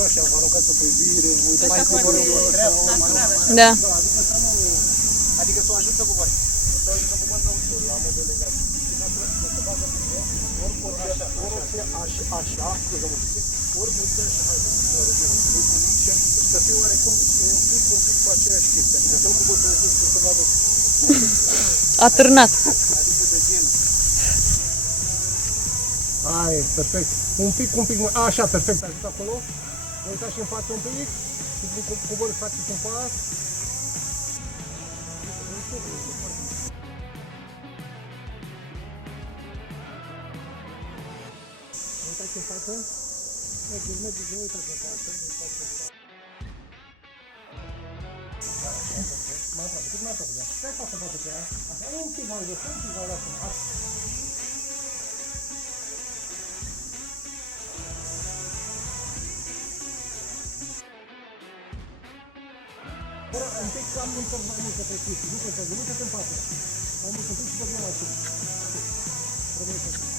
mișca așa, vă aruncați o privire, vă uitați mai coborând o treabă, Da. adică să nu... Adică să o ajută cu bani. Să o ajută cu bani la ușor, la modul legat. Și ca să se facă bine, ori o fie așa, scuză-mă, ori o fie așa, și să fie oarecum un pic cu aceeași chestie. Adică să nu coboteze să se vadă... Atârnat. Adică de genul. Hai, perfect. Un pic mai... Așa, perfect, ajută acolo. Vă uitați și în față un pic. Și coborâți, faceți un pas. Vă uitați în față. Mergeți, vă uitați în față. Mai aproape, cât mai aproape de ea. Stai față pe ea. Așa, un pic mai jos, un pic mai las în față. Un pic cam întors mai mult către chestii, nu contează, nu te în față. Mai mult un pic și pe mine la sus. Rămâi să